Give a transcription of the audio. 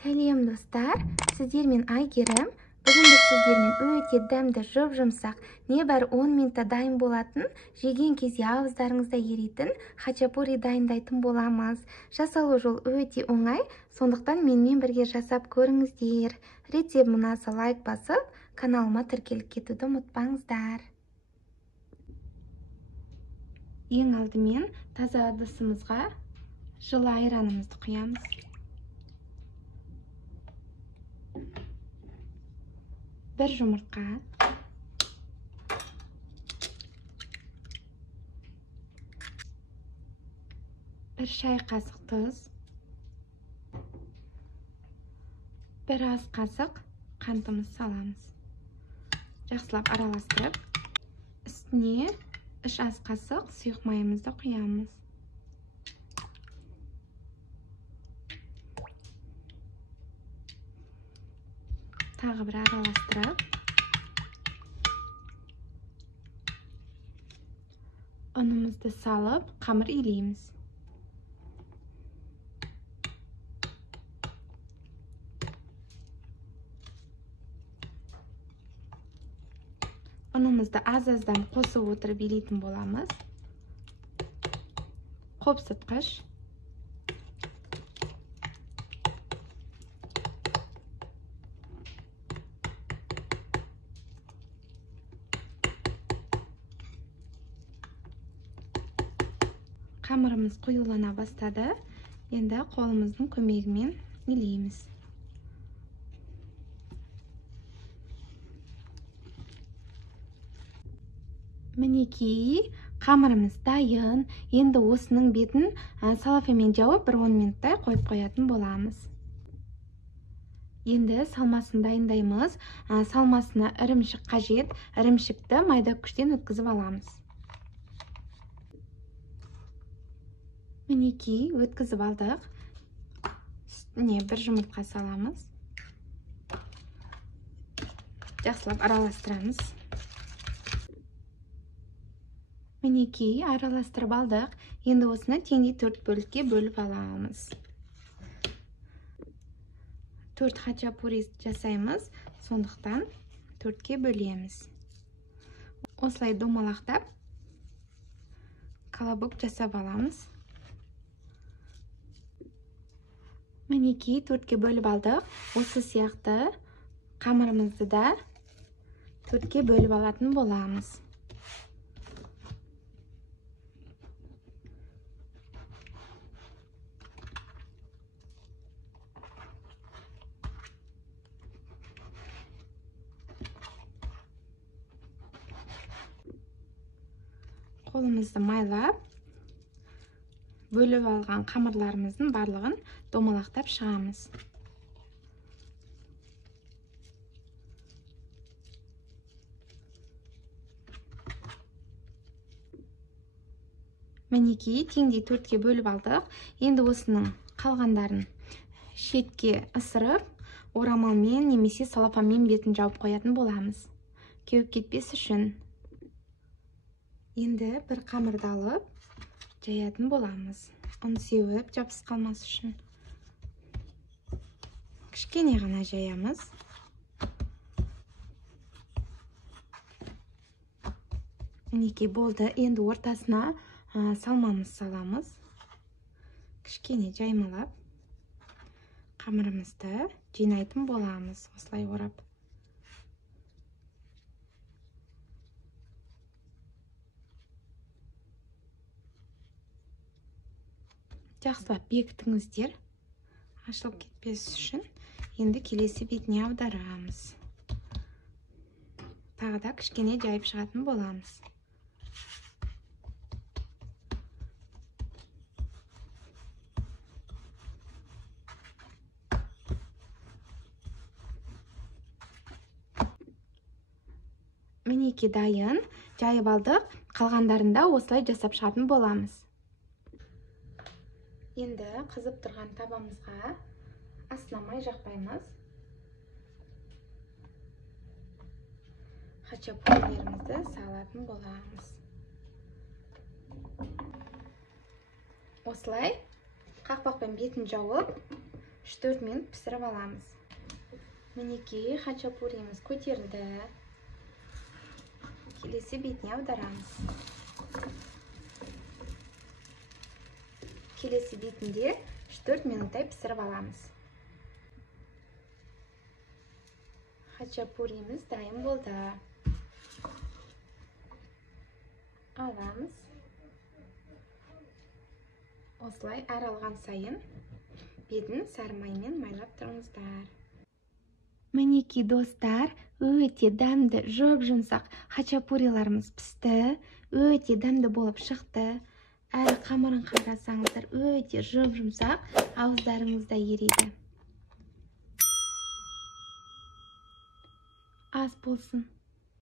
Сәлем достар, сіздермен Айгерім. Бүгін біз сіздермен өте дәмді жұп-жұмсақ, небәрі 10 минутта дайын болатын, жеген кезде ауыздарыңызда еритін хачапури дайындайтын боламыз. Жасалу жол өте оңай, сондықтан менімен бірге жасап көріңіздер. Рецепт ұнаса лайк басып, каналыма тіркеліп кетуді ұмытпаңыздар. Ең алдымен таза ыдысымызға жылы айранымызды құямыз. Bir жұмыртқа, bir шай қасық тұз, bir ас қасық қантымыз саламыз. Жақсылап араластырып, үстіне 3 ас қасық сұйық майымызды құямыз. Тағы бір араластырып, ұнымызды салып, қамыр илейміз. Ұнымызды аз-аздан қосып отырып илейтін боламыз. Қопсытқыш, қамырымыз қоюлана бастады. Енді қолымыздың көмегімен илейміз. Мінекей, қамырымыз дайын. Енді осының бетін салафенмен жауып, 10 минуттай қойып қоятын боламыз. Енді салмасын дайындаймыз. Салмасына ірімшік қажет. Ірімшікті майда күштен өткізіп аламыз. Мінекей, өткізіп алдық. Үстіне бір жұмыртқа саламыз. Жақсылап араластырамыз. Мінекей, араластырып алдық. Енді осыны теңдей 4 бөлікке бөліп аламыз. 4 хачапури жасаймыз, сондықтан 4-ке бөлеміз. Осылай домалақтап, колобок жасап аламыз. Мінекей, 4-ке бөліп алдық. Осы сияқты қамырымызды да 4-ке бөліп алатын боламыз. Қолымызды майлап, бөліп алған қамырларымыздың барлығын домалақтап шығамыз. Мінекей, теңдей 4-ке бөліп алдық. Енді осының қалғандарын шетке ысырып, орамалмен немесе салафанмен бетін жауып қоятын боламыз. Кеуіп кетпес үшін. Енді бір қамырды алып, жаятын боламыз. Оны сеуіп, жабысып қалмас үшін. Кішкене ғана жаямыз. Мінекей болды. Енді ортасына салмамыз саламыз. Кішкене жаймалап, қамырымызды жинайтын боламыз. Осылай орап. Жақсылап бекітіңіздер. Ашылып кетпес үшін. Енді келесі бетіне аударамыз. Тағы да кішкене жайып шығатын боламыз. Мінекей дайын. Жайып алдық. Қалғандарында осылай жасап шығатын боламыз. Енді қызып тұрған табамызға астына май жақпаймыз. Хачапурилерімізді салатын боламыз. Осылай қақпақпен бетін жауып, 3-4 minut pişirib olamiz. Miniki xachapurimiz ko'tarildi. Kelesi betini ag'daramiz. Kelesi betinde 3-4 minutda pişirib olamiz. Xachapurimiz tayyor bo'ldi. Olamiz. Osloy aralgan sayın betini sarmayмен maylab turingizlar. Miniki do'stlar, o'ta damda jop-jumsaq xachapurilarimiz pishdi. O'ta damda bo'lib chiqdi. Qamarini qarasangizlar, o'ta jop-jumsaq, og'izlaringizda eriydi. Az bo'lsin.